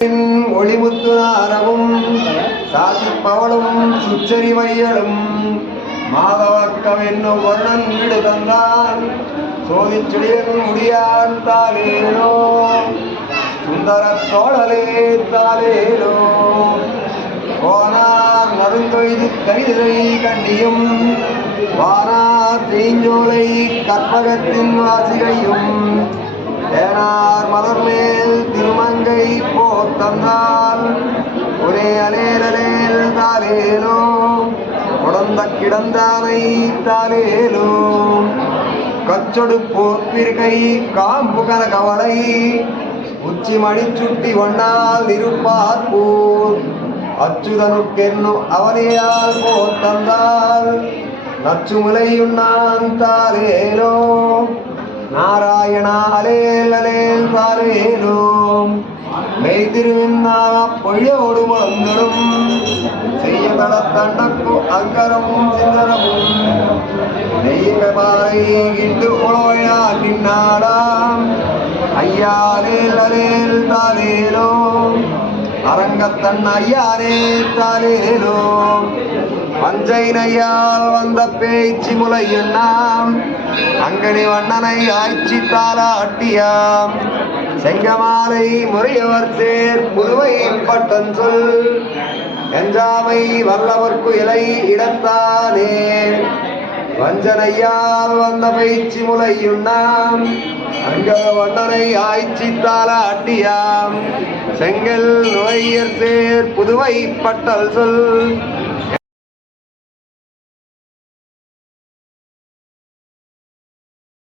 ஒளிமுத்து நாரமும் சாதிப்பவளும் சுச்சரி வையலும் மாதவக்கம் என்னும் வருணன் வீடு தந்தான் சோதிச்சுடியன் முடியான் தாலேனோ சுந்தர தோழலே தாலேனோ போனார் நறுந்தொய்து கரிதிரை கண்டியும் வானார் தீஞ்சோலை கற்பகத்தின் வாசிகையும் ஏனார் மலர் மேல் திருமங்கை போத்தந்தால் ஒரே அலேரலேல் தாலேலோ குடந்த கிடந்தானை தாலேலோ கச்சொடு போத்திருக்கை காம்பு கனகவளை உச்சி மணி சுட்டி ஒன்னால் இருப்பார்பூர் அச்சுதனுக்கென்னு அவனையால் போத்தந்தால் நச்சுமுலையுண்ணான் தாலேலோ நாராயணா அலேல் அலேல் தாலேலோம் மெய் திருவிண்ணாவ பொழியோடு மலர்ந்தடும் செய்யதள தண்டக்கு அங்கரமும் சிந்தரமும் நெய்யமாலை இண்டு உளோயா நின்னாடாம் ஐயா அலேல் அலேல் தாலேலோம் அரங்கத்தன் ஐயாரே தாலேலோம் பஞ்சை நையால் வந்த பேச்சு முலையுண்ணாம் அங்கனி வண்ணனை ஆய்ச்சி தாலாட்டியாம் செங்கமாலை முறையவர் சேர் புதுவை பட்டன் சொல் எஞ்சாமை வல்லவர்க்கு இலை இடத்தானே வஞ்சனையால் வந்த பேச்சு முலையுண்ணாம் அங்க வண்ணனை ஆய்ச்சி தாலாட்டியாம் செங்கல் நுழையர் சேர் புதுவை பட்டல் சொல்